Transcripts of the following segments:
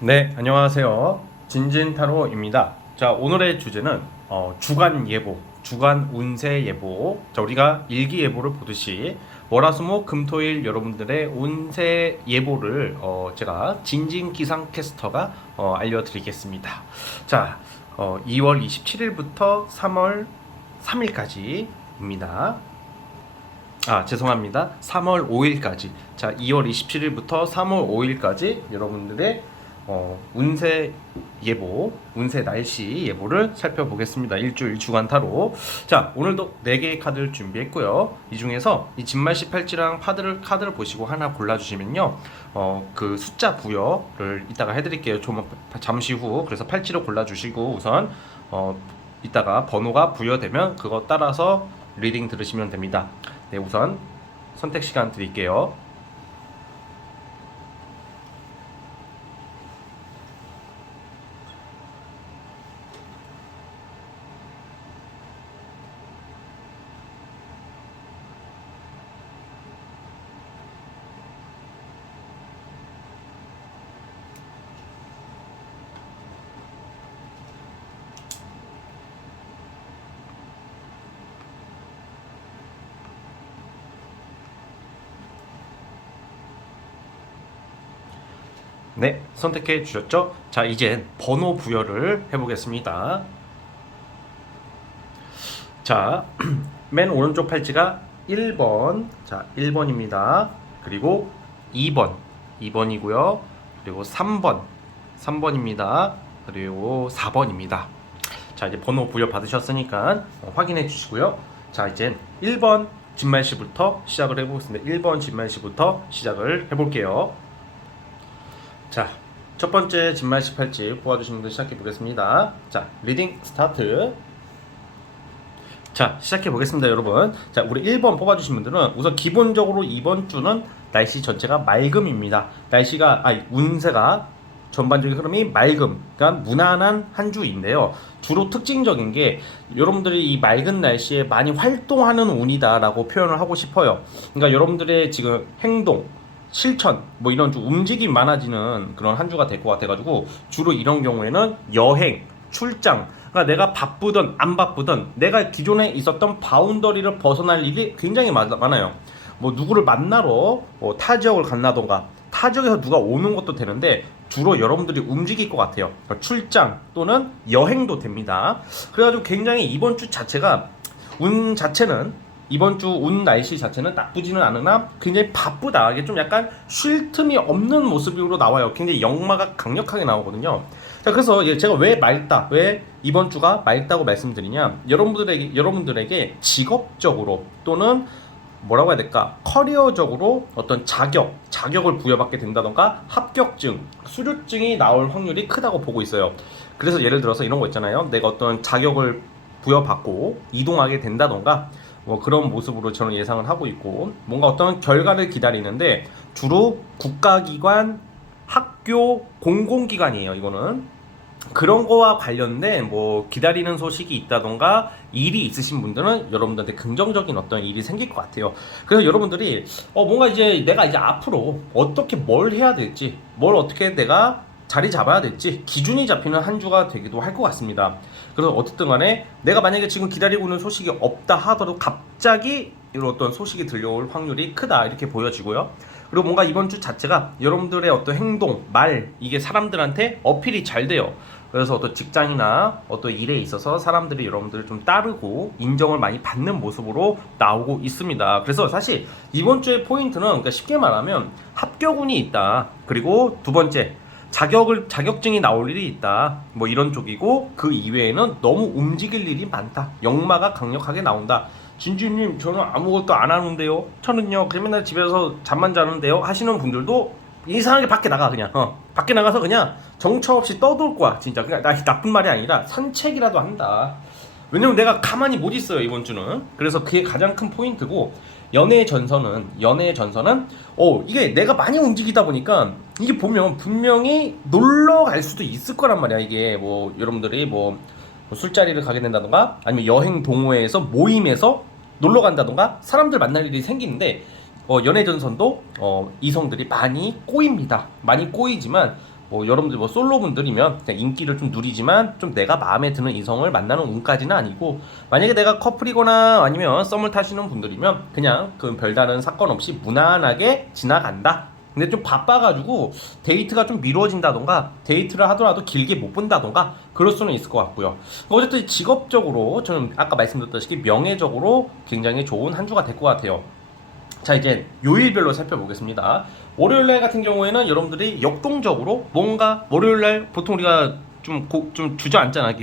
네, 안녕하세요. 진진타로입니다. 자, 오늘의 주제는 주간 예보, 주간 운세 예보. 자, 우리가 일기 예보를 보듯이 월화수목 금토일 여러분들의 운세 예보를 제가 진진기상 캐스터가 알려드리겠습니다. 자, 2월 27일부터 3월 3일까지입니다. 죄송합니다. 3월 5일까지. 자, 2월 27일부터 3월 5일까지 여러분들의 운세 예보, 운세 날씨 예보를 살펴보겠습니다. 일주일 주간 타로. 자, 오늘도 4개의 카드를 준비했고요. 이 중에서 이 진말씨 팔찌랑 카드를 보시고 하나 골라주시면요. 그 숫자 부여를 이따가 해드릴게요. 잠시 후. 그래서 팔찌를 골라주시고 우선 이따가 번호가 부여되면 그거 따라서 리딩 들으시면 됩니다. 네, 우선 선택 시간 드릴게요. 네, 선택해 주셨죠? 자, 이제 번호 부여를 해보겠습니다. 자, 맨 오른쪽 팔찌가 1번. 자, 1번입니다. 그리고 2번. 2번이고요. 그리고 3번입니다. 그리고 4번입니다. 자, 이제 번호 부여 받으셨으니까 확인해 주시고요. 자, 이제 1번 진말씨부터 시작을 해보겠습니다. 1번 진말씨부터 시작을 해볼게요. 자, 첫 번째 진말씨 팔찌 뽑아주신 분들 시작해 보겠습니다. 자, 리딩 스타트. 자, 시작해 보겠습니다, 여러분. 자, 우리 1번 뽑아주신 분들은 우선 기본적으로 이번 주는 날씨 전체가 맑음입니다. 운세가 전반적인 흐름이 맑음, 그러니까 무난한 한 주인데요. 주로 특징적인 게 여러분들이 이 맑은 날씨에 많이 활동하는 운이다라고 표현을 하고 싶어요. 그러니까 여러분들의 지금 행동, 실천, 뭐 이런 좀 움직임 많아지는 그런 한 주가 될 것 같아가지고 주로 이런 경우에는 여행, 출장, 그러니까 내가 바쁘든 안 바쁘든 내가 기존에 있었던 바운더리를 벗어날 일이 굉장히 많아요. 뭐 누구를 만나러 타 지역을 간다던가 타 지역에서 누가 오는 것도 되는데 주로 여러분들이 움직일 것 같아요. 그러니까 출장 또는 여행도 됩니다. 그래가지고 굉장히 이번 주 자체가 운 자체는 이번 주 운 날씨 자체는 나쁘지는 않으나 굉장히 바쁘다. 이게 좀 약간 쉴 틈이 없는 모습으로 나와요. 굉장히 역마가 강력하게 나오거든요. 자, 그래서 제가 왜 이번 주가 맑다고 말씀드리냐? 여러분들에게 직업적으로 또는 뭐라고 해야 될까? 커리어적으로 어떤 자격을 부여받게 된다던가 합격증, 수료증이 나올 확률이 크다고 보고 있어요. 그래서 예를 들어서 이런 거 있잖아요. 내가 어떤 자격을 부여받고 이동하게 된다던가 뭐 그런 모습으로 저는 예상을 하고 있고 뭔가 어떤 결과를 기다리는데 주로 국가기관, 학교, 공공기관이에요. 이거는 그런 거와 관련된 뭐 기다리는 소식이 있다던가 일이 있으신 분들은 여러분들한테 긍정적인 어떤 일이 생길 것 같아요. 그래서 여러분들이 뭔가 내가 이제 앞으로 어떻게 뭘 해야 될지 뭘 어떻게 내가 자리 잡아야 될지 기준이 잡히는 한 주가 되기도 할 것 같습니다. 그래서 어쨌든 간에 내가 만약에 지금 기다리고 있는 소식이 없다 하더라도 갑자기 이런 어떤 소식이 들려올 확률이 크다 이렇게 보여지고요. 그리고 뭔가 이번 주 자체가 여러분들의 어떤 행동, 말 이게 사람들한테 어필이 잘 돼요. 그래서 어떤 직장이나 어떤 일에 있어서 사람들이 여러분들을 좀 따르고 인정을 많이 받는 모습으로 나오고 있습니다. 그래서 사실 이번 주의 포인트는 그러니까 쉽게 말하면 합격운이 있다. 그리고 두 번째 자격증이 나올 일이 있다. 뭐 이런 쪽이고 그 이외에는 너무 움직일 일이 많다. 역마가 강력하게 나온다. 진주님 저는 아무것도 안 하는데요. 저는요 그냥 맨날 집에서 잠만 자는데요. 하시는 분들도 이상하게 밖에 나가 그냥 밖에 나가서 그냥 정처 없이 떠돌 거야 진짜. 그냥 나쁜 말이 아니라 산책이라도 한다. 왜냐면 내가 가만히 못 있어요 이번 주는. 그래서 그게 가장 큰 포인트고 연애의 전선은 이게 내가 많이 움직이다 보니까 이게 보면 분명히 놀러 갈 수도 있을 거란 말이야. 이게 뭐 여러분들이 뭐 술자리를 가게 된다던가 아니면 여행 동호회에서 모임에서 놀러 간다던가 사람들 만날 일이 생기는데 연애 전선도 이성들이 많이 꼬입니다. 많이 꼬이지만 뭐 여러분들 뭐 솔로분들이면 그냥 인기를 좀 누리지만 좀 내가 마음에 드는 이성을 만나는 운까지는 아니고, 만약에 내가 커플이거나 아니면 썸을 타시는 분들이면 그냥 그 별다른 사건 없이 무난하게 지나간다. 근데 좀 바빠가지고 데이트가 좀 미뤄진다던가 데이트를 하더라도 길게 못 본다던가 그럴 수는 있을 것 같고요. 어쨌든 직업적으로 저는 아까 말씀드렸다시피 명예적으로 굉장히 좋은 한 주가 될 것 같아요. 자, 이제 요일별로 살펴보겠습니다. 월요일날 같은 경우에는 여러분들이 역동적으로 뭔가 월요일날 보통 우리가 좀 주저앉잖아,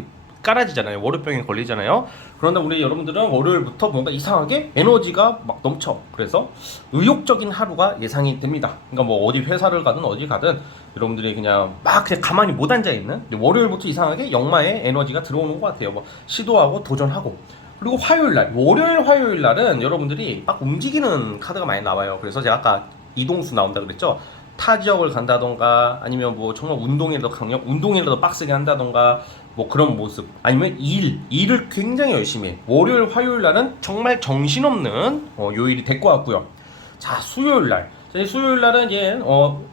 깔아지잖아요. 월요병에 걸리잖아요. 그런데 우리 여러분들은 월요일부터 뭔가 이상하게 에너지가 막 넘쳐. 그래서 의욕적인 하루가 예상이 됩니다. 그러니까 뭐 어디 회사를 가든 어디 가든 여러분들이 그냥 가만히 못 앉아 있는, 월요일부터 이상하게 역마에 에너지가 들어오는 것 같아요. 뭐 시도하고 도전하고. 그리고 화요일날, 월요일 화요일날은 여러분들이 막 움직이는 카드가 많이 나와요. 그래서 제가 아까 이동수 나온다 그랬죠. 타 지역을 간다던가 아니면 뭐 정말 운동이라도 빡세게 한다던가 뭐 그런 모습, 아니면 일을 굉장히 열심히 해. 월요일 화요일날은 정말 정신없는 요일이 될 것 같고요. 자, 수요일날, 수요일날은 이제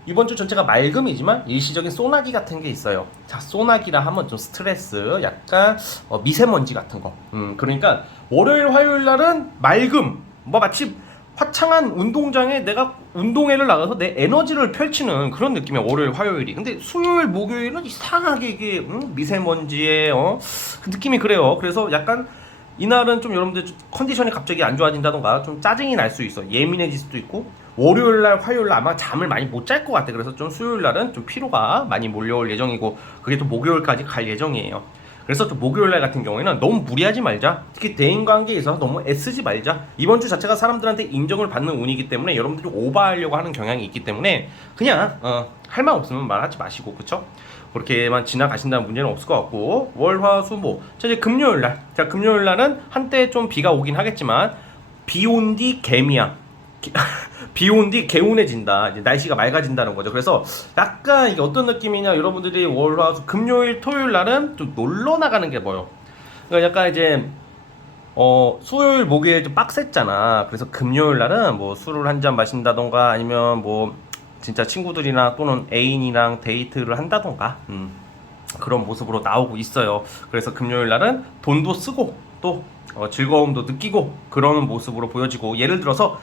이번 주 전체가 맑음이지만 일시적인 소나기 같은 게 있어요. 자, 소나기라 하면 좀 스트레스, 약간 미세먼지 같은 거. 그러니까 월요일 화요일날은 맑음, 뭐 마치 화창한 운동장에 내가 운동회를 나가서 내 에너지를 펼치는 그런 느낌이야, 월요일 화요일이. 근데 수요일 목요일은 이상하게 이게 미세먼지에 그 느낌이 그래요. 그래서 약간 이날은 좀 여러분들 컨디션이 갑자기 안 좋아진다던가 좀 짜증이 날 수 있어, 예민해질 수도 있고. 월요일날 화요일날 아마 잠을 많이 못 잘 것 같아. 그래서 좀 수요일날은 좀 피로가 많이 몰려올 예정이고, 그게 또 목요일까지 갈 예정이에요. 그래서 또 목요일날 같은 경우에는 너무 무리하지 말자. 특히 대인관계에서 너무 애쓰지 말자. 이번 주 자체가 사람들한테 인정을 받는 운이기 때문에 여러분들이 오버하려고 하는 경향이 있기 때문에 그냥 할 말 없으면 말하지 마시고, 그쵸? 그렇게만 지나가신다는 문제는 없을 것 같고, 월화수목. 자, 이제 금요일날. 자, 금요일날은 한때 좀 비가 오긴 하겠지만 비 온 뒤 개미야. 비 온 뒤 개운해진다. 이제 날씨가 맑아진다는 거죠. 그래서 약간 이게 어떤 느낌이냐, 여러분들이 월화수 금요일 토요일 날은 좀 놀러 나가는 게 뭐요. 그러니까 약간 이제 수요일 목요일 좀 빡셌잖아. 그래서 금요일 날은 뭐 술을 한 잔 마신다던가 아니면 뭐 진짜 친구들이나 또는 애인이랑 데이트를 한다던가 그런 모습으로 나오고 있어요. 그래서 금요일 날은 돈도 쓰고 또 즐거움도 느끼고 그런 모습으로 보여지고, 예를 들어서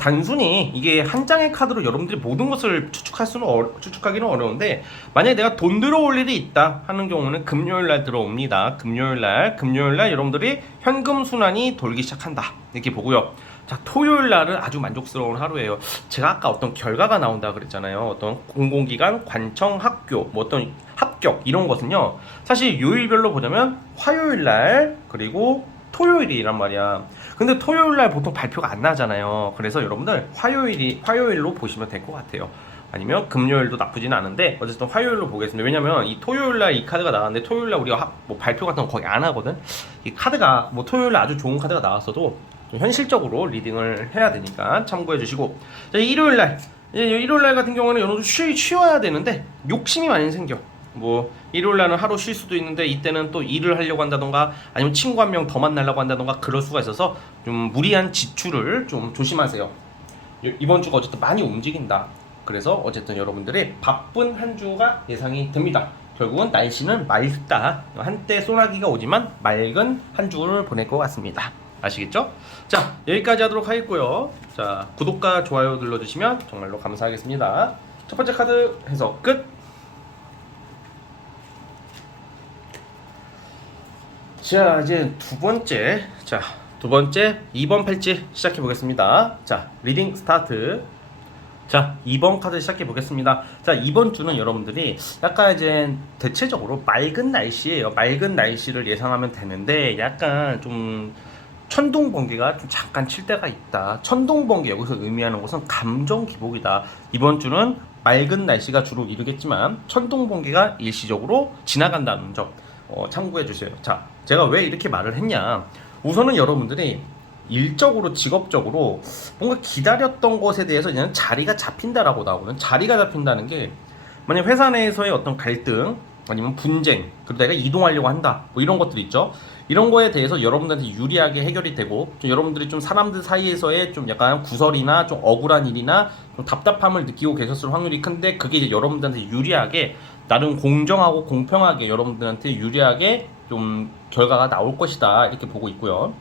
단순히 이게 한 장의 카드로 여러분들이 모든 것을 추측하기는 어려운데, 만약에 내가 돈 들어올 일이 있다 하는 경우는 금요일날 들어옵니다. 금요일날 여러분들이 현금 순환이 돌기 시작한다 이렇게 보고요. 자, 토요일날은 아주 만족스러운 하루예요. 제가 아까 어떤 결과가 나온다 그랬잖아요. 어떤 공공기관, 관청, 학교, 뭐 어떤 합격 이런 것은요, 사실 요일별로 보자면 화요일날 그리고 토요일이란 말이야. 근데 토요일날 보통 발표가 안 나잖아요. 그래서 여러분들 화요일로 보시면 될 것 같아요. 아니면 금요일도 나쁘진 않은데 어쨌든 화요일로 보겠습니다. 왜냐면 이 토요일날 이 카드가 나왔는데, 토요일날 우리가 뭐 발표 같은 거 거의 안 하거든. 이 카드가 뭐 토요일날 아주 좋은 카드가 나왔어도 좀 현실적으로 리딩을 해야 되니까 참고해 주시고. 자, 일요일날 같은 경우는 여러분 쉬어야 되는데 욕심이 많이 생겨. 뭐 일요일날은 하루 쉴 수도 있는데 이때는 또 일을 하려고 한다던가 아니면 친구 한 명 더 만나려고 한다던가 그럴 수가 있어서 좀 무리한 지출을 좀 조심하세요. 이번 주가 어쨌든 많이 움직인다. 그래서 어쨌든 여러분들이 바쁜 한 주가 예상이 됩니다. 결국은 날씨는 맑다. 한때 소나기가 오지만 맑은 한 주를 보낼 것 같습니다. 아시겠죠? 자, 여기까지 하도록 하겠고요. 자, 구독과 좋아요 눌러주시면 정말로 감사하겠습니다. 첫 번째 카드 해석 끝. 자, 이제 두 번째 2번 팔찌 시작해 보겠습니다. 자, 리딩 스타트. 자, 2번 카드 시작해 보겠습니다. 자, 이번 주는 여러분들이 약간 이제 대체적으로 맑은 날씨예요. 맑은 날씨를 예상하면 되는데 약간 좀 천둥 번개가 좀 잠깐 칠 때가 있다. 천둥 번개 여기서 의미하는 것은 감정 기복이다. 이번 주는 맑은 날씨가 주로 이루겠지만 천둥 번개가 일시적으로 지나간다는 점 참고해 주세요. 자, 제가 왜 이렇게 말을 했냐. 우선은 여러분들이 일적으로 직업적으로 뭔가 기다렸던 것에 대해서 이제는 자리가 잡힌다라고 나오거든. 자리가 잡힌다는 게 만약 회사 내에서의 어떤 갈등, 아니면 분쟁, 그리고 내가 이동하려고 한다, 뭐 이런 것들 있죠. 이런 거에 대해서 여러분들한테 유리하게 해결이 되고, 좀 여러분들이 좀 사람들 사이에서의 좀 약간 구설이나 좀 억울한 일이나 좀 답답함을 느끼고 계셨을 확률이 큰데, 그게 이제 여러분들한테 유리하게, 나름 공정하고 공평하게 여러분들한테 유리하게 좀 결과가 나올 것이다, 이렇게 보고 있고요.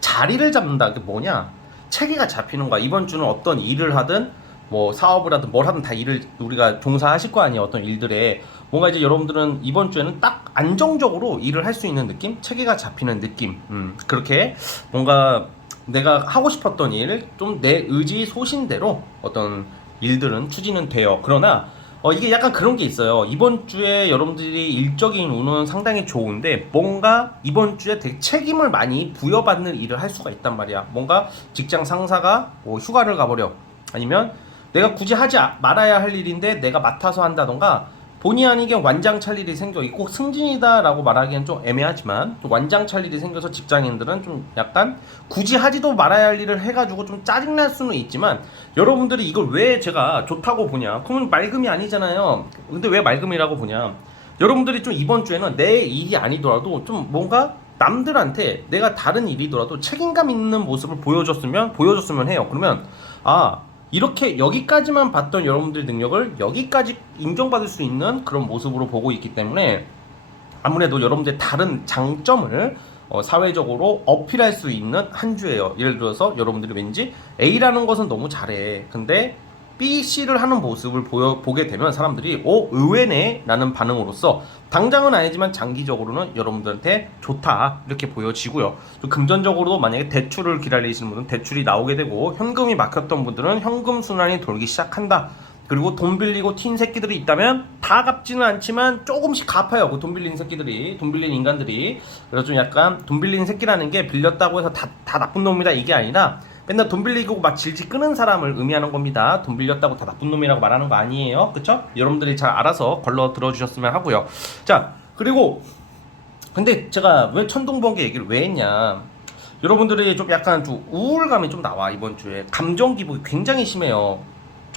자리를 잡는다. 그게 뭐냐? 체계가 잡히는 거야. 이번 주는 어떤 일을 하든 뭐 사업을 하든 뭘 하든 다 일을 우리가 종사하실 거 아니에요. 어떤 일들에 뭔가 이제 여러분들은 이번 주에는 딱 안정적으로 일을 할 수 있는 느낌? 체계가 잡히는 느낌. 그렇게 뭔가 내가 하고 싶었던 일, 좀 내 의지 소신대로 어떤 일들은 추진은 돼요. 그러나 이게 약간 그런 게 있어요. 이번 주에 여러분들이 일적인 운은 상당히 좋은데, 뭔가 이번 주에 되게 책임을 많이 부여받는 일을 할 수가 있단 말이야. 뭔가 직장 상사가 뭐 휴가를 가버려, 아니면 내가 굳이 하지 말아야 할 일인데 내가 맡아서 한다던가, 본의 아니게 완장 찰 일이 생겨. 꼭 승진이다라고 말하기엔 좀 애매하지만 좀 완장 찰 일이 생겨서 직장인들은 좀 약간 굳이 하지도 말아야 할 일을 해가지고 좀 짜증날 수는 있지만, 여러분들이 이걸 왜 제가 좋다고 보냐? 그러면 맑음이 아니잖아요. 근데 왜 맑음이라고 보냐? 여러분들이 좀 이번 주에는 내 일이 아니더라도 좀 뭔가 남들한테 내가 다른 일이더라도 책임감 있는 모습을 보여줬으면 해요. 그러면 이렇게 여기까지만 봤던 여러분들의 능력을 여기까지 인정받을 수 있는 그런 모습으로 보고 있기 때문에, 아무래도 여러분들의 다른 장점을 사회적으로 어필할 수 있는 한 주예요. 예를 들어서 여러분들이 왠지 A라는 것은 너무 잘해, 근데 B, C를 하는 모습을 보게 되면 사람들이 의외네 라는 반응으로써, 당장은 아니지만 장기적으로는 여러분들한테 좋다 이렇게 보여지고요. 또 금전적으로도 만약에 대출을 기다리시는 분은 대출이 나오게 되고, 현금이 막혔던 분들은 현금 순환이 돌기 시작한다. 그리고 돈 빌리고 튄 새끼들이 있다면 다 갚지는 않지만 조금씩 갚아요. 그 돈 빌린 새끼들이, 돈 빌린 인간들이. 그래서 좀 약간 돈 빌린 새끼라는 게 빌렸다고 해서 다 나쁜 놈이다 이게 아니라, 맨날 돈 빌리고 막 질질 끄는 사람을 의미하는 겁니다. 돈 빌렸다고 다 나쁜 놈이라고 말하는 거 아니에요. 그쵸? 여러분들이 잘 알아서 걸러 들어주셨으면 하고요. 자, 그리고 근데 제가 왜 천둥번개 얘기를 왜 했냐, 여러분들이 좀 약간 좀 우울감이 좀 나와. 이번 주에 감정 기복이 굉장히 심해요.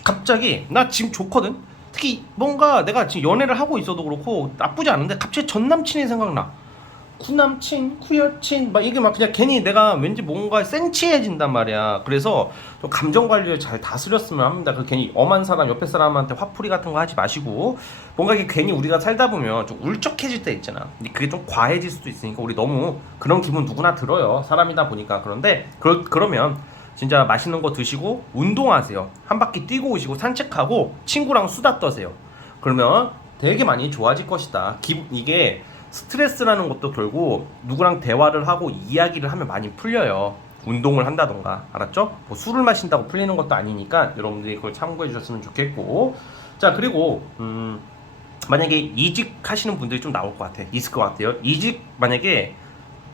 갑자기 나 지금 좋거든. 특히 뭔가 내가 지금 연애를 하고 있어도 그렇고 나쁘지 않은데, 갑자기 전 남친이 생각나. 구남친, 구여친, 막 이게 막 그냥 괜히 내가 왠지 뭔가 센치해진단 말이야. 그래서 좀 감정 관리를 잘 다스렸으면 합니다. 그 괜히 엄한 사람, 옆에 사람한테 화풀이 같은 거 하지 마시고, 뭔가 이게 괜히 우리가 살다 보면 좀 울적해질 때 있잖아. 근데 그게 좀 과해질 수도 있으니까, 우리 너무 그런 기분 누구나 들어요. 사람이다 보니까. 그런데 그러면 진짜 맛있는 거 드시고 운동하세요. 한 바퀴 뛰고 오시고 산책하고 친구랑 수다 떠세요. 그러면 되게 많이 좋아질 것이다. 이게 스트레스라는 것도 결국 누구랑 대화를 하고 이야기를 하면 많이 풀려요. 운동을 한다던가, 알았죠? 뭐 술을 마신다고 풀리는 것도 아니니까 여러분들이 그걸 참고해 주셨으면 좋겠고. 자, 그리고 만약에 이직하시는 분들이 좀 나올 것 같아. 있을 것 같아요. 만약에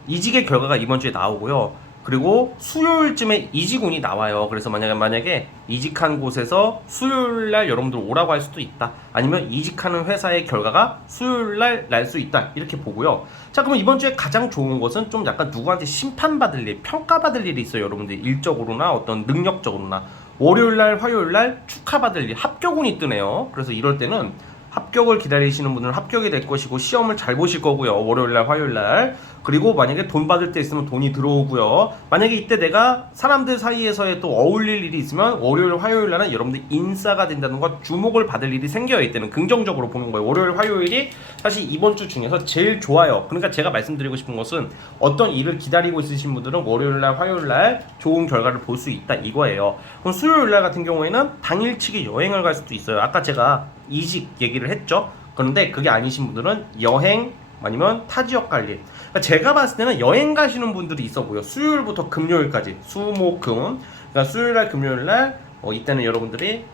이직의 결과가 이번 주에 나오고요. 그리고 수요일쯤에 이직운이 나와요. 그래서 만약에 이직한 곳에서 수요일날 여러분들 오라고 할 수도 있다. 아니면 이직하는 회사의 결과가 수요일날 날 수 있다. 이렇게 보고요. 자, 그러면 이번 주에 가장 좋은 것은 좀 약간 누구한테 심판받을 일, 평가받을 일이 있어요. 여러분들 일적으로나 어떤 능력적으로나. 월요일날, 화요일날 축하받을 일, 합격운이 뜨네요. 그래서 이럴 때는 합격을 기다리시는 분들은 합격이 될 것이고, 시험을 잘 보실 거고요. 월요일날, 화요일날. 그리고 만약에 돈 받을 때 있으면 돈이 들어오고요. 만약에 이때 내가 사람들 사이에서의 또 어울릴 일이 있으면 월요일, 화요일날은 여러분들 인싸가 된다는 것, 주목을 받을 일이 생겨요. 이때는 긍정적으로 보는 거예요. 월요일, 화요일이 사실 이번 주 중에서 제일 좋아요. 그러니까 제가 말씀드리고 싶은 것은, 어떤 일을 기다리고 있으신 분들은 월요일날, 화요일날 좋은 결과를 볼 수 있다 이거예요. 그럼 수요일날 같은 경우에는 당일치기 여행을 갈 수도 있어요. 아까 제가 이직 얘기를 했죠. 그런데 그게 아니신 분들은 여행, 아니면 타 지역 갈 일. 그러니까 제가 봤을 때는 여행 가시는 분들이 있어 보여. 수요일부터 금요일까지, 수목금. 그러니까 수요일날, 금요일날 이때는 여러분들이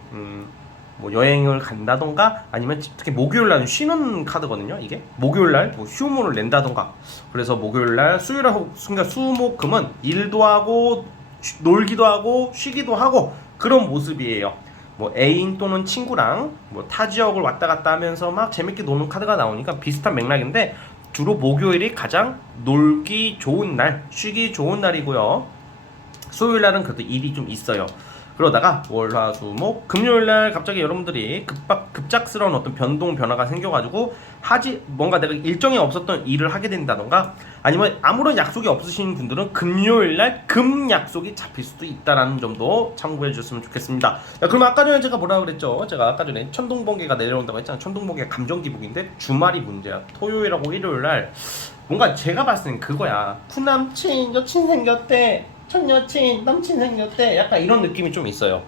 뭐 여행을 간다던가, 아니면 특히 목요일날 쉬는 카드거든요. 이게 목요일날 뭐 휴무를 낸다던가. 그래서 목요일날, 그러니까 수목금은 일도 하고 놀기도 하고 쉬기도 하고 그런 모습이에요. 뭐 애인 또는 친구랑 뭐 타 지역을 왔다 갔다 하면서 막 재밌게 노는 카드가 나오니까 비슷한 맥락인데, 주로 목요일이 가장 놀기 좋은 날, 쉬기 좋은 날이고요. 수요일 날은 그래도 일이 좀 있어요. 그러다가 월화수목 금요일날 갑자기 여러분들이 급작스러운 어떤 변화가 생겨가지고 뭔가 내가 일정이 없었던 일을 하게 된다던가, 아니면 아무런 약속이 없으신 분들은 금요일날 금 약속이 잡힐 수도 있다라는 점도 참고해 주셨으면 좋겠습니다. 야, 그럼 아까 전에 제가 뭐라 그랬죠? 제가 아까 전에 천둥번개가 내려온다고 했잖아요. 천둥번개가 감정기복인데 주말이 문제야. 토요일하고 일요일날 뭔가 제가 봤을 땐 그거야. 쿠남친 여친 생겼대, 첫 여친 남친 생겼대, 약간 이런 느낌이 좀 있어요.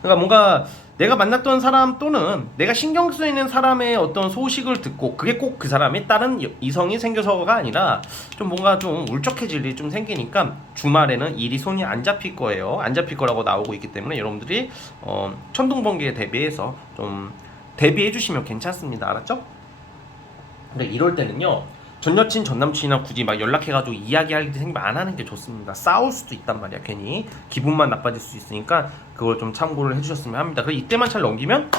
그러니까 뭔가 내가 만났던 사람 또는 내가 신경 쓰이는 사람의 어떤 소식을 듣고 그게 꼭 그 사람의 다른 이성이 생겨서가 아니라 좀 뭔가 좀 울적해질 일이 좀 생기니까 주말에는 일이 손이 안 잡힐 거예요. 안 잡힐 거라고 나오고 있기 때문에 여러분들이 천둥번개에 대비해서 좀 대비해 주시면 괜찮습니다. 알았죠? 근데 이럴 때는요, 전 여친 전 남친이랑 굳이 막 연락해가지고 이야기할 일이 생기면 안 하는 게 좋습니다. 싸울 수도 있단 말이야. 괜히 기분만 나빠질 수 있으니까 그걸 좀 참고를 해주셨으면 합니다. 그리고 이때만 잘 넘기면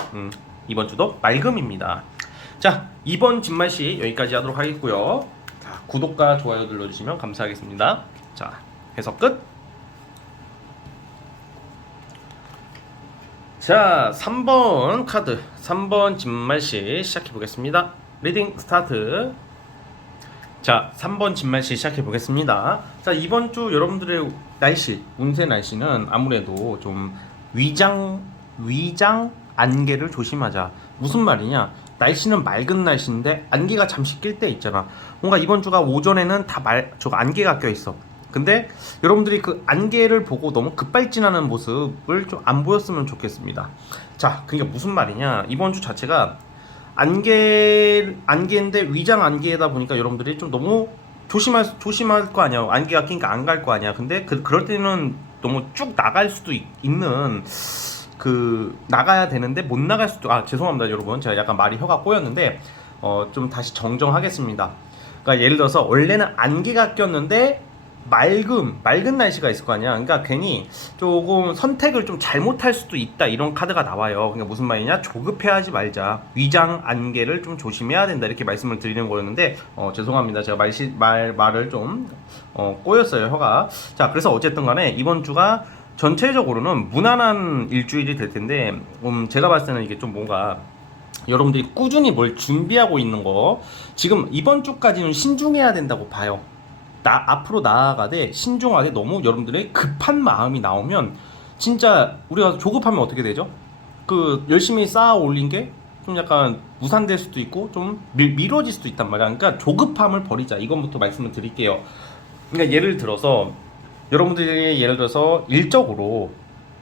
이번 주도 맑음입니다. 자, 이번 진말씨 여기까지 하도록 하겠고요. 자, 구독과 좋아요 눌러주시면 감사하겠습니다. 자, 해석 끝. 자, 3번 카드, 3번 진말씨 시작해보겠습니다. 리딩 스타트. 자, 3번 진말씨 시작해보겠습니다. 자, 이번 주 여러분들의 날씨, 운세 날씨는 아무래도 좀 위장 안개를 조심하자. 무슨 말이냐? 날씨는 맑은 날씨인데 안개가 잠시 낄 때 있잖아. 뭔가 이번 주가 오전에는 저 안개가 껴있어. 근데 여러분들이 그 안개를 보고 너무 급발진하는 모습을 좀 안 보였으면 좋겠습니다. 자, 그러니까 무슨 말이냐? 이번 주 자체가 안개인데 위장 안개다 보니까 여러분들이 좀 너무 조심할 거 아니야. 안개가 끼니까 안 갈 거 아니야. 근데 그럴 때는 너무 쭉 나갈 수도 있는, 나가야 되는데 못 나갈 수도. 죄송합니다 여러분, 제가 약간 말이 혀가 꼬였는데 좀 다시 정정하겠습니다. 그러니까 예를 들어서 원래는 안개가 꼈는데 맑은 날씨가 있을 거 아니야. 그러니까 괜히 조금 선택을 좀 잘못할 수도 있다, 이런 카드가 나와요. 그러니까 무슨 말이냐? 조급해하지 말자. 위장 안개를 좀 조심해야 된다, 이렇게 말씀을 드리는 거였는데 죄송합니다. 제가 말을 좀 꼬였어요, 혀가. 자, 그래서 어쨌든 간에 이번 주가 전체적으로는 무난한 일주일이 될 텐데 제가 봤을 때는 이게 좀 뭔가 여러분들이 꾸준히 뭘 준비하고 있는 거, 지금 이번 주까지는 신중해야 된다고 봐요. 앞으로 나아가되 신중하되, 너무 여러분들의 급한 마음이 나오면 진짜 우리가 조급하면 어떻게 되죠? 열심히 쌓아 올린 게 좀 약간 무산될 수도 있고 좀 미뤄질 수도 있단 말이야. 그러니까 조급함을 버리자, 이것부터 말씀을 드릴게요. 그러니까 예를 들어서 여러분들이 일적으로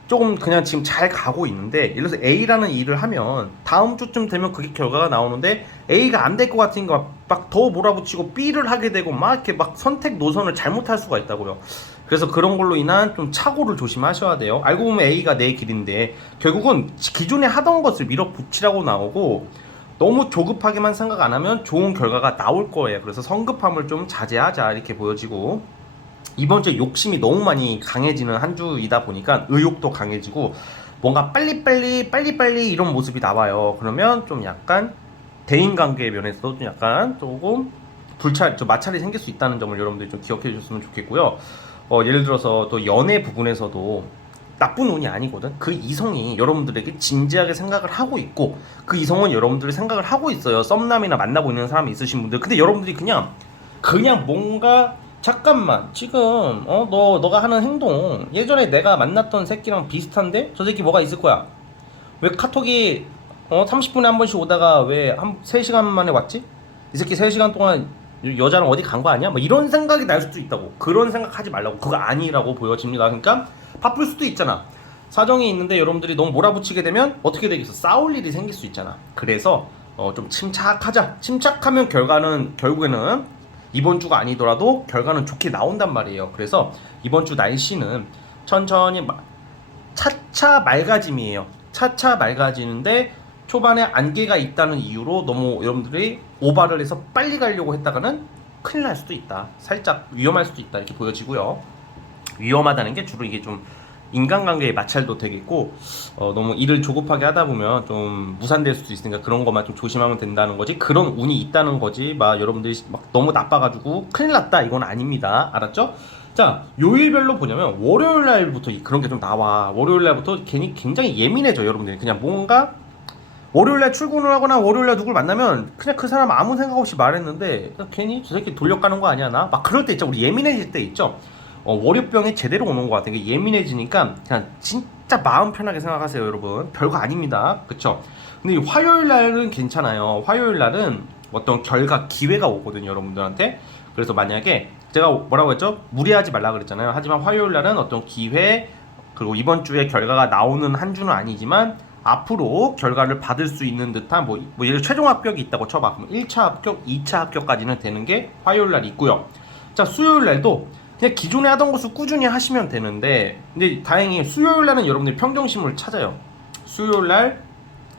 조금 그냥 지금 잘 가고 있는데, 예를 들어서 A라는 일을 하면 다음 주쯤 되면 그게 결과가 나오는데 A가 안 될 것 같으니까 막 더 몰아붙이고 B를 하게 되고 막 이렇게 막 선택 노선을 잘못할 수가 있다고요. 그래서 그런 걸로 인한 좀 착오를 조심하셔야 돼요. 알고 보면 A가 내 길인데 결국은 기존에 하던 것을 밀어붙이라고 나오고, 너무 조급하게만 생각 안 하면 좋은 결과가 나올 거예요. 그래서 성급함을 좀 자제하자, 이렇게 보여지고, 이번 주에 욕심이 너무 많이 강해지는 한 주이다 보니까 의욕도 강해지고 뭔가 빨리빨리 이런 모습이 나와요. 그러면 좀 약간 대인관계 면에서도 좀 약간 조금 마찰이 생길 수 있다는 점을 여러분들이 좀 기억해 주셨으면 좋겠고요. 예를 들어서 또 연애 부분에서도 나쁜 운이 아니거든. 그 이성이 여러분들에게 진지하게 생각을 하고 있고, 그 이성은 여러분들이 생각을 하고 있어요. 썸남이나 만나고 있는 사람이 있으신 분들. 근데 여러분들이 그냥 뭔가 잠깐만, 지금 너가 하는 행동 예전에 내가 만났던 새끼랑 비슷한데 저 새끼 뭐가 있을 거야. 왜 카톡이 30분에 한 번씩 오다가 왜 3시간 만에 왔지? 이 새끼 3시간 동안 여자랑 어디 간 거 아니야? 뭐 이런 생각이 날 수도 있다고. 그런 생각하지 말라고. 그거 아니라고 보여집니다. 그러니까 바쁠 수도 있잖아. 사정이 있는데 여러분들이 너무 몰아붙이게 되면 어떻게 되겠어? 싸울 일이 생길 수 있잖아. 그래서 좀 침착하자. 침착하면 결국에는 이번 주가 아니더라도 결과는 좋게 나온단 말이에요. 그래서 이번 주 날씨는 천천히 차차 맑아짐이에요. 차차 맑아지는데 초반에 안개가 있다는 이유로 너무 여러분들이 오바를 해서 빨리 가려고 했다가는 큰일 날 수도 있다. 살짝 위험할 수도 있다, 이렇게 보여지고요. 위험하다는 게 주로 이게 좀 인간관계의 마찰도 되겠고, 너무 일을 조급하게 하다 보면 좀 무산될 수도 있으니까 그런 것만 좀 조심하면 된다는 거지, 그런 운이 있다는 거지 막 여러분들이 막 너무 나빠가지고 큰일 났다, 이건 아닙니다. 알았죠? 자, 요일별로 보냐면 월요일 날부터 그런 게 좀 나와. 월요일 날부터 괜히 굉장히 예민해져 여러분들이. 그냥 뭔가 월요일 날 출근을 하거나 월요일 날 누굴 만나면 그냥 그 사람 아무 생각 없이 말했는데 괜히 저 새끼 돌려가는 거 아니야 나? 막 그럴 때 있죠. 우리 예민해질 때 있죠. 월요병이 제대로 오는 것 같아요. 예민해지니까 그냥 진짜 마음 편하게 생각하세요 여러분. 별거 아닙니다. 그쵸? 근데 화요일 날은 괜찮아요. 화요일 날은 어떤 결과 기회가 오거든요 여러분들한테. 그래서 만약에 제가 뭐라고 했죠? 무리하지 말라 그랬잖아요. 하지만 화요일 날은 어떤 기회, 그리고 이번 주에 결과가 나오는 한 주는 아니지만 앞으로 결과를 받을 수 있는 듯한 뭐 예를 들어 최종 합격이 있다고 쳐봐. 그럼 1차 합격, 2차 합격까지는 되는 게 화요일 날 있고요. 자, 수요일 날도 그냥 기존에 하던 것을 꾸준히 하시면 되는데, 근데 다행히 수요일 날은 여러분들이 평정심을 찾아요. 수요일 날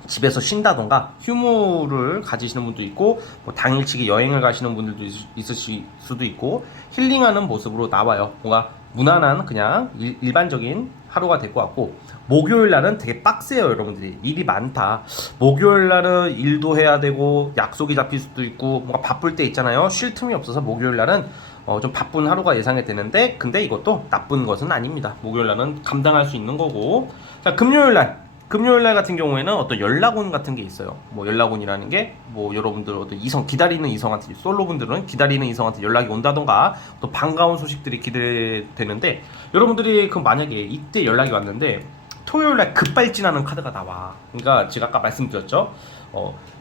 집에서 쉰다던가 휴무를 가지시는 분도 있고, 뭐 당일치기 여행을 가시는 분들도 있으실 수도 있고, 힐링하는 모습으로 나와요. 뭔가 무난한 그냥 일반적인 하루가 될 것 같고, 목요일 날은 되게 빡세요 여러분들이. 일이 많다. 목요일 날은 일도 해야 되고 약속이 잡힐 수도 있고 뭔가 바쁠 때 있잖아요. 쉴 틈이 없어서 목요일 날은 좀 바쁜 하루가 예상이 되는데, 근데 이것도 나쁜 것은 아닙니다. 목요일 날은 감당할 수 있는 거고. 자, 금요일 날 같은 경우에는 어떤 연락온 같은 게 있어요. 뭐 연락온이라는 게 뭐 여러분들 어떤 기다리는 이성한테, 솔로분들은 기다리는 이성한테 연락이 온다던가 또 반가운 소식들이 기대되는데, 여러분들이 그 만약에 이때 연락이 왔는데 토요일 날 급발진하는 카드가 나와. 그러니까 제가 아까 말씀드렸죠.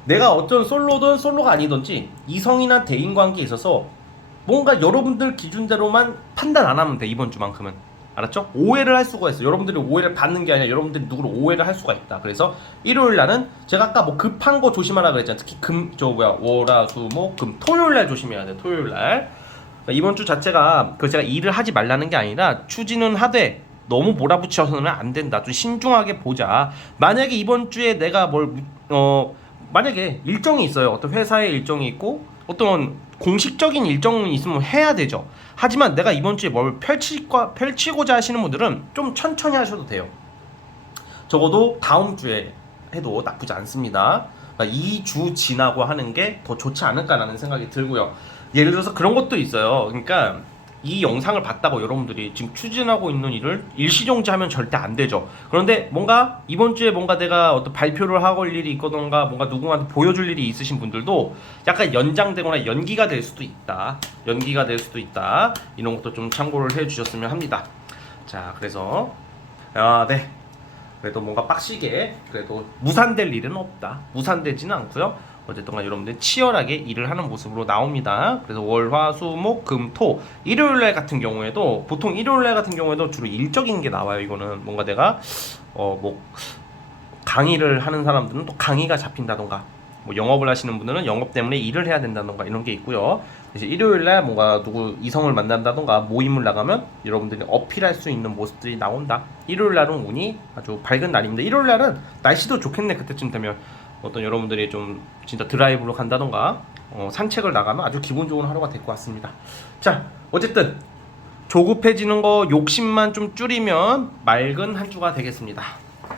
내가 어떤 솔로든 솔로가 아니든지 이성이나 대인 관계에 있어서 뭔가 여러분들 기준대로만 판단 안 하면 돼 이번 주만큼은. 알았죠? 오해를 할 수가 있어. 여러분들이 오해를 받는 게 아니라 여러분들이 누구를 오해를 할 수가 있다. 그래서 일요일 날은 제가 아까 뭐 급한 거 조심하라 그랬잖아. 특히 월화수목금 토요일 날 조심해야 돼. 토요일 날. 그러니까 이번 주 자체가 제가 일을 하지 말라는 게 아니라 추진은 하되 너무 몰아붙여서는 안 된다. 좀 신중하게 보자. 만약에 이번 주에 내가 만약에 일정이 있어요. 어떤 회사의 일정이 있고 어떤 공식적인 일정이 있으면 해야 되죠. 하지만 내가 이번 주에 뭘 펼치고자 하시는 분들은 좀 천천히 하셔도 돼요. 적어도 다음 주에 해도 나쁘지 않습니다. 그러니까 2주 지나고 하는 게 더 좋지 않을까라는 생각이 들고요. 예를 들어서 그런 것도 있어요. 그러니까 이 영상을 봤다고 여러분들이 지금 추진하고 있는 일을 일시정지하면 절대 안 되죠. 그런데 뭔가 이번 주에 뭔가 내가 어떤 발표를 하걸 일이 있거든가 뭔가 누군가한테 보여줄 일이 있으신 분들도 약간 연장되거나 연기가 될 수도 있다. 연기가 될 수도 있다. 이런 것도 좀 참고를 해주셨으면 합니다. 자, 그래서 네. 그래도 뭔가 빡시게 그래도 무산될 일은 없다. 무산되지는 않고요. 어쨌든 여러분들 치열하게 일을 하는 모습으로 나옵니다. 그래서 월, 화, 수, 목, 금, 토 일요일날 같은 경우에도 보통 일요일날 같은 경우에도 주로 일적인 게 나와요. 이거는 뭔가 내가 뭐 강의를 하는 사람들은 또 강의가 잡힌다던가 뭐 영업을 하시는 분들은 영업 때문에 일을 해야 된다던가 이런 게 있고요. 이제 일요일날 뭔가 누구 이성을 만난다던가 모임을 나가면 여러분들이 어필할 수 있는 모습들이 나온다. 일요일날은 운이 아주 밝은 날입니다. 일요일날은 날씨도 좋겠네. 그때쯤 되면 어떤 여러분들이 좀 진짜 드라이브로 간다던가 산책을 나가면 아주 기분 좋은 하루가 될 것 같습니다. 자, 어쨌든 조급해지는 거 욕심만 좀 줄이면 맑은 한 주가 되겠습니다.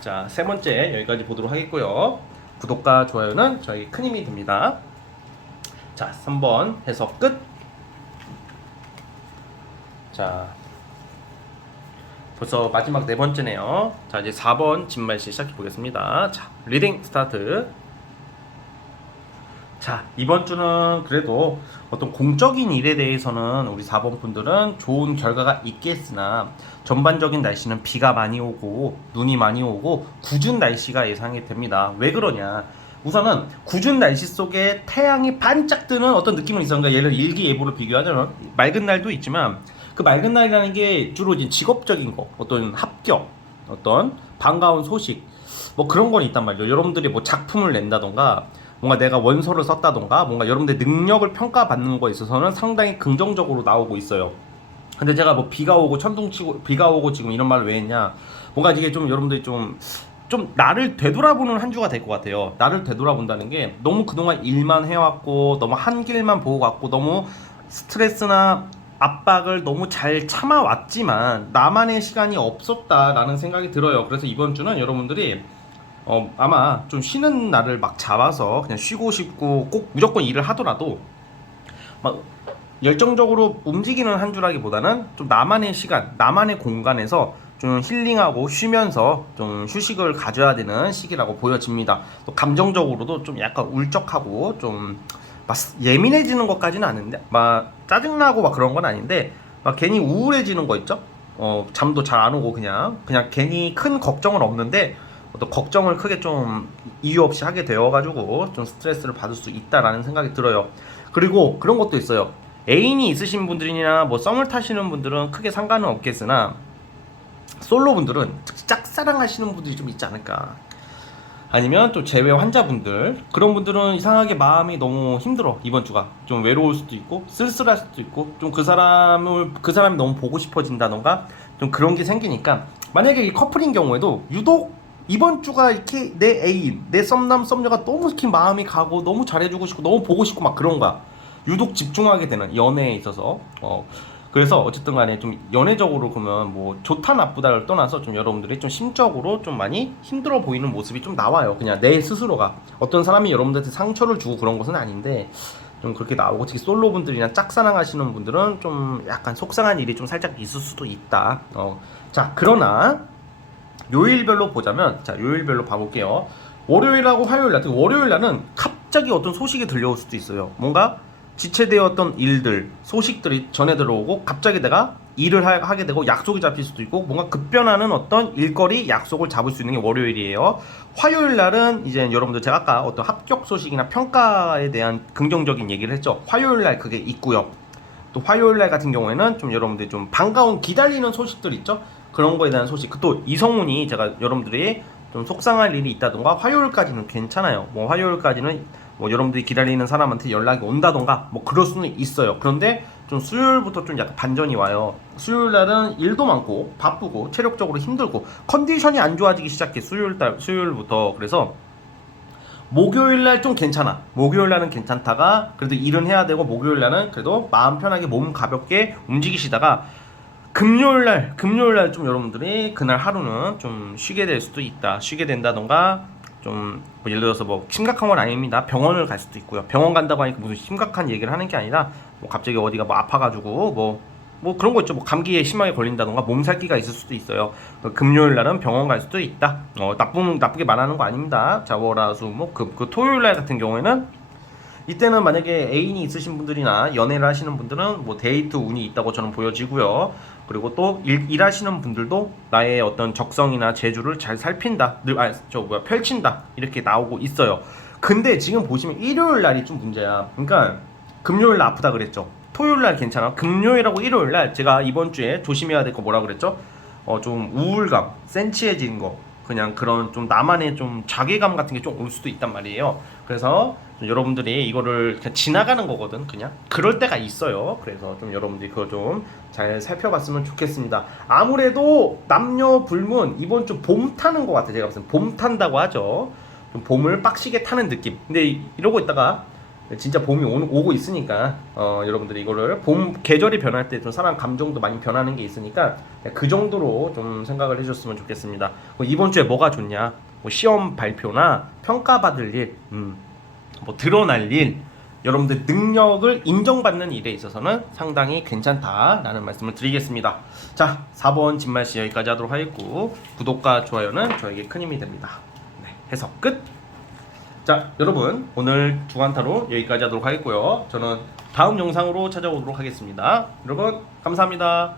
자, 세 번째 여기까지 보도록 하겠고요. 구독과 좋아요는 저희 큰 힘이 됩니다. 자, 3번 해석 끝. 자, 벌써 마지막 네 번째네요. 자, 이제 4번 진말시 시작해 보겠습니다. 자, 리딩 스타트. 자, 이번 주는 그래도 어떤 공적인 일에 대해서는 우리 4번 분들은 좋은 결과가 있겠으나 전반적인 날씨는 비가 많이 오고 눈이 많이 오고 궂은 날씨가 예상이 됩니다. 왜 그러냐? 우선은 궂은 날씨 속에 태양이 반짝 뜨는 어떤 느낌은 있어. 그러니까 예를 들어 일기예보를 비교하자면 맑은 날도 있지만 그 맑은 날이라는 게 주로 이제 직업적인 거, 어떤 합격, 어떤 반가운 소식, 뭐 그런 건 있단 말이에요. 여러분들이 뭐 작품을 낸다던가, 뭔가 내가 원서를 썼다던가, 뭔가 여러분들 능력을 평가받는 거에 있어서는 상당히 긍정적으로 나오고 있어요. 근데 제가 뭐 비가 오고 천둥 치고, 비가 오고 지금 이런 말을 왜 했냐? 뭔가 이게 좀 여러분들이 좀 나를 되돌아보는 한 주가 될 것 같아요. 나를 되돌아본다는 게 너무 그동안 일만 해왔고, 너무 한 길만 보고 갔고, 너무 스트레스나 압박을 너무 잘 참아왔지만 나만의 시간이 없었다라는 생각이 들어요. 그래서 이번 주는 여러분들이 아마 좀 쉬는 날을 막 잡아서 그냥 쉬고 싶고 꼭 무조건 일을 하더라도 막 열정적으로 움직이는 한 주라기보다는 좀 나만의 시간, 나만의 공간에서 좀 힐링하고 쉬면서 좀 휴식을 가져야 되는 시기라고 보여집니다. 또 감정적으로도 좀 약간 울적하고 좀 막 예민해지는 것까지는 아닌데 막 짜증나고 막 그런 건 아닌데 막 괜히 우울해지는 거 있죠? 잠도 잘 안 오고 그냥 괜히 큰 걱정은 없는데 또 걱정을 크게 좀 이유 없이 하게 되어가지고 좀 스트레스를 받을 수 있다라는 생각이 들어요. 그리고 그런 것도 있어요. 애인이 있으신 분들이나 뭐 썸을 타시는 분들은 크게 상관은 없겠으나 솔로 분들은 특히 짝사랑하시는 분들이 좀 있지 않을까. 아니면 또 재회 환자분들, 그런 분들은 이상하게 마음이 너무 힘들어. 이번 주가 좀 외로울 수도 있고 쓸쓸할 수도 있고 좀 그 사람이 너무 보고 싶어진다던가 좀 그런 게 생기니까, 만약에 이 커플인 경우에도 유독 이번 주가 이렇게 내 애인, 내 썸남 썸녀가 너무 이렇게 마음이 가고 너무 잘해주고 싶고 너무 보고 싶고 막 그런가, 유독 집중하게 되는 연애에 있어서 그래서 어쨌든 간에 좀 연애적으로 그러면 뭐 좋다 나쁘다를 떠나서 좀 여러분들이 좀 심적으로 좀 많이 힘들어 보이는 모습이 좀 나와요. 그냥 내 스스로가 어떤 사람이 여러분들한테 상처를 주고 그런 것은 아닌데 좀 그렇게 나오고, 특히 솔로분들이나 짝사랑 하시는 분들은 좀 약간 속상한 일이 좀 살짝 있을 수도 있다. 자, 그러나 요일별로 보자면, 자, 요일별로 봐볼게요. 월요일하고 화요일날, 특히 월요일날은 갑자기 어떤 소식이 들려올 수도 있어요. 뭔가 지체되었던 일들, 소식들이 전해 들어오고 갑자기 내가 일을 하게 되고 약속이 잡힐 수도 있고 뭔가 급변하는 어떤 일거리, 약속을 잡을 수 있는 게 월요일이에요. 화요일 날은 이제 여러분들, 제가 아까 어떤 합격 소식이나 평가에 대한 긍정적인 얘기를 했죠. 화요일 날 그게 있고요. 또 화요일 날 같은 경우에는 좀 여러분들이 좀 반가운 기다리는 소식들 있죠. 그런 거에 대한 소식. 또 이성운이, 제가 여러분들이 좀 속상할 일이 있다던가 화요일까지는 괜찮아요. 뭐 화요일까지는 뭐 여러분들이 기다리는 사람한테 연락이 온다던가 뭐 그럴 수는 있어요. 그런데 좀 수요일부터 좀 약간 반전이 와요. 수요일 날은 일도 많고 바쁘고 체력적으로 힘들고 컨디션이 안 좋아지기 시작해. 수요일부터. 그래서 목요일 날 좀 괜찮아. 목요일 날은 괜찮다가 그래도 일은 해야 되고, 목요일 날은 그래도 마음 편하게 몸 가볍게 움직이시다가 금요일 날 좀 여러분들이 그날 하루는 좀 쉬게 될 수도 있다. 쉬게 된다던가 좀 뭐 예를 들어서 뭐 심각한 건 아닙니다. 병원을 갈 수도 있고요. 병원 간다고 하니까 무슨 심각한 얘기를 하는 게 아니라 뭐 갑자기 어디가 뭐 아파가지고 뭐 그런 거 있죠. 뭐 감기에 심하게 걸린다던가 몸살기가 있을 수도 있어요. 금요일 날은 병원 갈 수도 있다. 나쁘게 말하는 거 아닙니다. 자, 월화수목 그 토요일 날 같은 경우에는, 이때는 만약에 애인이 있으신 분들이나 연애를 하시는 분들은 뭐 데이트 운이 있다고 저는 보여지고요. 그리고 또 일하시는 분들도 나의 어떤 적성이나 재주를 잘 살핀다, 펼친다, 이렇게 나오고 있어요. 근데 지금 보시면 일요일 날이 좀 문제야. 그러니까 금요일 날 아프다 그랬죠. 토요일 날 괜찮아. 금요일하고 일요일 날 제가 이번 주에 조심해야 될 거 뭐라 그랬죠? 좀 우울감, 센치해진 거, 그냥 그런 좀 나만의 좀 자괴감 같은 게 좀 올 수도 있단 말이에요. 그래서 여러분들이 이거를 그냥 지나가는 거거든. 그냥 그럴 때가 있어요. 그래서 좀 여러분들이 그거 좀 잘 살펴봤으면 좋겠습니다. 아무래도 남녀 불문 이번 주 봄 타는 것 같아. 제가 봤을 때 봄 탄다고 하죠. 좀 봄을 빡시게 타는 느낌. 근데 이러고 있다가 진짜 봄이 오고 있으니까 여러분들이 이거를 봄 계절이 변할 때 좀 사람 감정도 많이 변하는 게 있으니까 그 정도로 좀 생각을 해줬으면 좋겠습니다. 이번 주에 뭐가 좋냐? 뭐 시험 발표나 평가받을 일, 뭐 드러날 일, 여러분들 능력을 인정받는 일에 있어서는 상당히 괜찮다라는 말씀을 드리겠습니다. 자, 4번 진말씨 여기까지 하도록 하겠고, 구독과 좋아요는 저에게 큰 힘이 됩니다. 네, 해석 끝! 자, 여러분, 오늘 주간타로 여기까지 하도록 하겠고요. 저는 다음 영상으로 찾아오도록 하겠습니다. 여러분, 감사합니다.